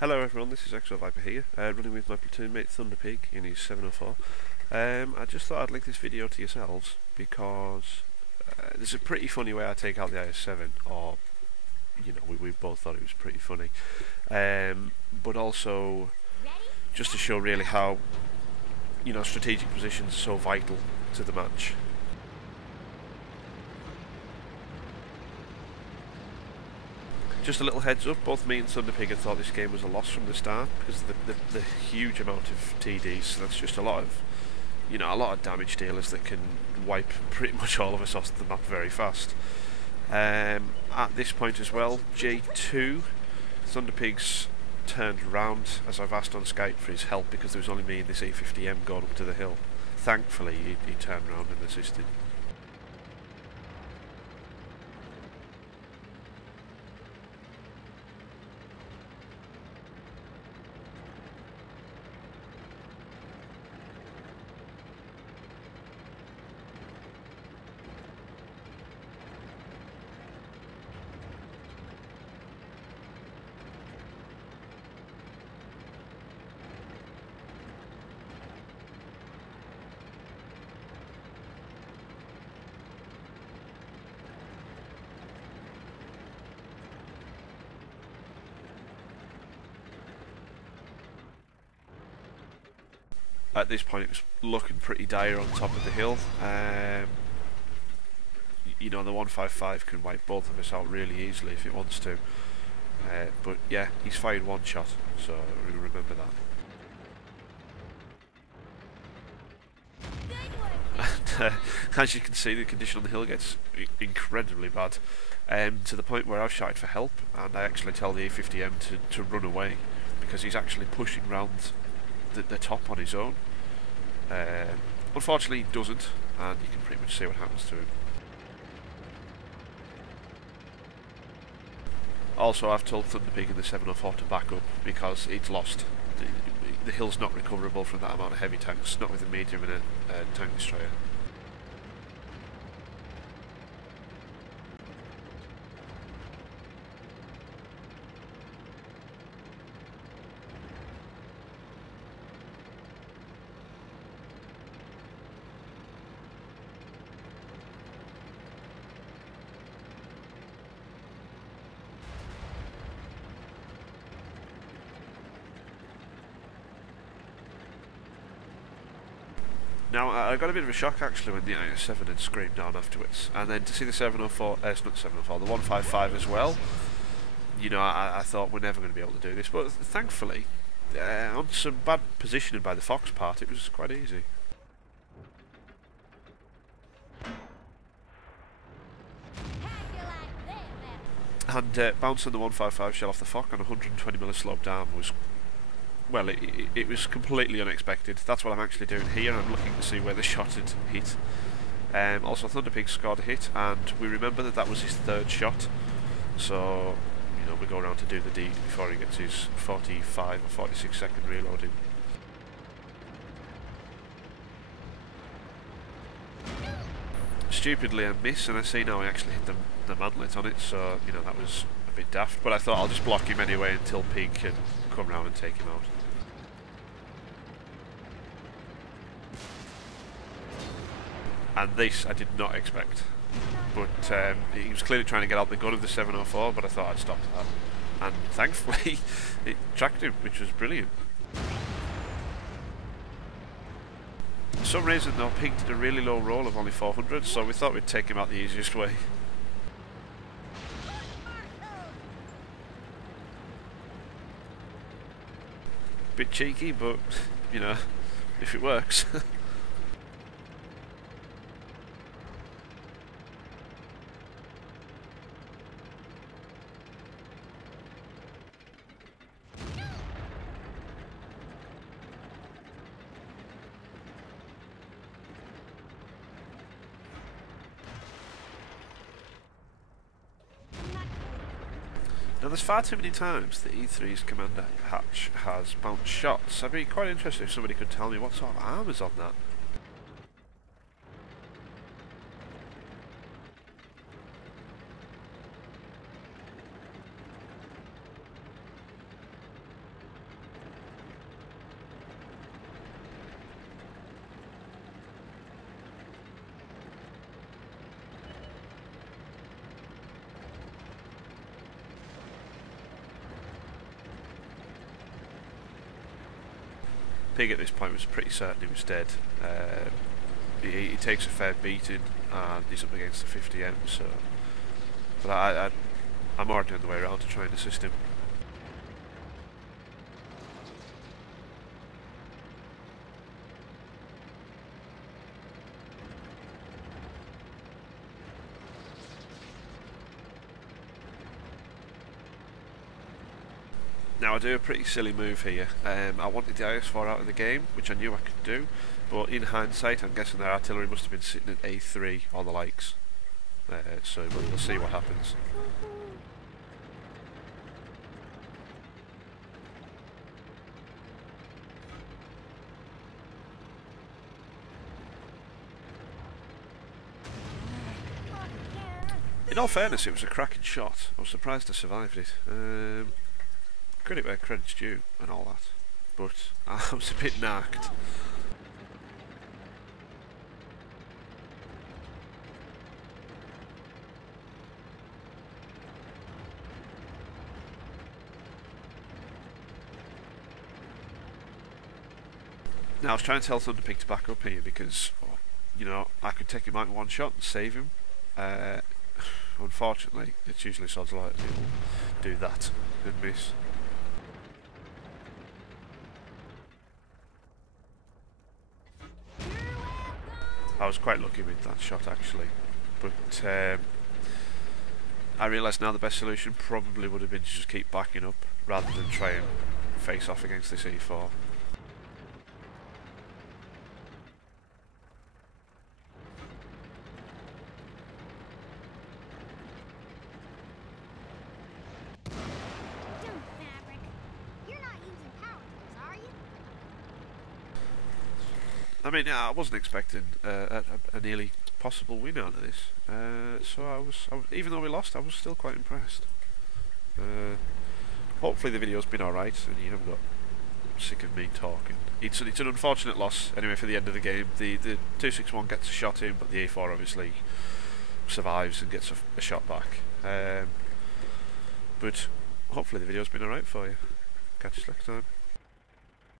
Hello everyone, this is Exo Viper here, running with my platoon mate Thunderpig in his 704. I just thought I'd link this video to yourselves because there's a pretty funny way I take out the IS-7, or, you know, we both thought it was pretty funny. But also, just to show really how, you know, strategic positions are so vital to the match. Just a little heads up, both me and Thunderpig had thought this game was a loss from the start because of the huge amount of TDs. So that's just a lot of, you know, a lot of damage dealers that can wipe pretty much all of us off the map very fast. At this point as well, J2, Thunderpig's turned round as I've asked on Skype for his help because there was only me and this E50M going up to the hill. Thankfully, he turned round and assisted. At this point it was looking pretty dire on top of the hill. You know, the 155 can wipe both of us out really easily if it wants to. But yeah, he's fired one shot, so we remember that. And as you can see, the condition on the hill gets incredibly bad, to the point where I've shouted for help, and I actually tell the A50M to run away because he's actually pushing round the top on his own. Unfortunately he doesn't, and you can pretty much see what happens to him. Also, I've told Thunderpig in the 704 to back up because it's lost. The hill's not recoverable from that amount of heavy tanks, not with a medium and a tank destroyer. Now, I got a bit of a shock actually when the IS-7 had screamed down afterwards, and then to see the 704, it's not 704, the 155 as well. You know, I thought we're never going to be able to do this, but thankfully, on some bad positioning by the Fox part, it was quite easy. And bouncing the 155 shell off the Fox on 120mm slope down was, well, it was completely unexpected. That's what I'm actually doing here. I'm looking to see where the shot had hit. Also, Thunderpig scored a hit, and we remember that was his third shot. So, you know, we go around to do the deed before he gets his 45 or 46 second reloading. Stupidly I miss, and I see now I actually hit the manlet on it, so, you know, that was a bit daft. But I thought I'll just block him anyway until Pig can come round and take him out. And this I did not expect, but he was clearly trying to get out the gun of the 704, but I thought I'd stop that, and thankfully it tracked him, which was brilliant. For some reason though, Pig did a really low roll of only 400, so we thought we'd take him out the easiest way. Bit cheeky, but, you know, if it works. Now there's far too many times that E3's commander hatch has bounced shots. I'd be quite interested if somebody could tell me what sort of armour's on that. pig at this point was pretty certain he was dead. He takes a fair beating and he's up against the 50M, so... But I'm already on the way around to try and assist him. Now I do a pretty silly move here. I wanted the IS-4 out of the game, which I knew I could do, but in hindsight I'm guessing their artillery must have been sitting at A3 or the likes. So we'll see what happens. In all fairness, it was a cracking shot. I was surprised I survived it. Credit where credit's due and all that, but I was a bit narked. Now I was trying to tell Thunderpig to back up here because, you know, I could take him out in one shot and save him. Unfortunately, it's usually sod's light people do that and miss. I was quite lucky with that shot actually, but I realise now the best solution probably would have been to just keep backing up rather than try and face off against this E4. I mean, I wasn't expecting a nearly possible win out of this, so I was, even though we lost, I was still quite impressed. Hopefully the video's been alright and you haven't got sick of me talking. It's an unfortunate loss anyway for the end of the game. The 261 gets a shot in, but the A4 obviously survives and gets a shot back. But hopefully the video's been alright for you. Catch you next time.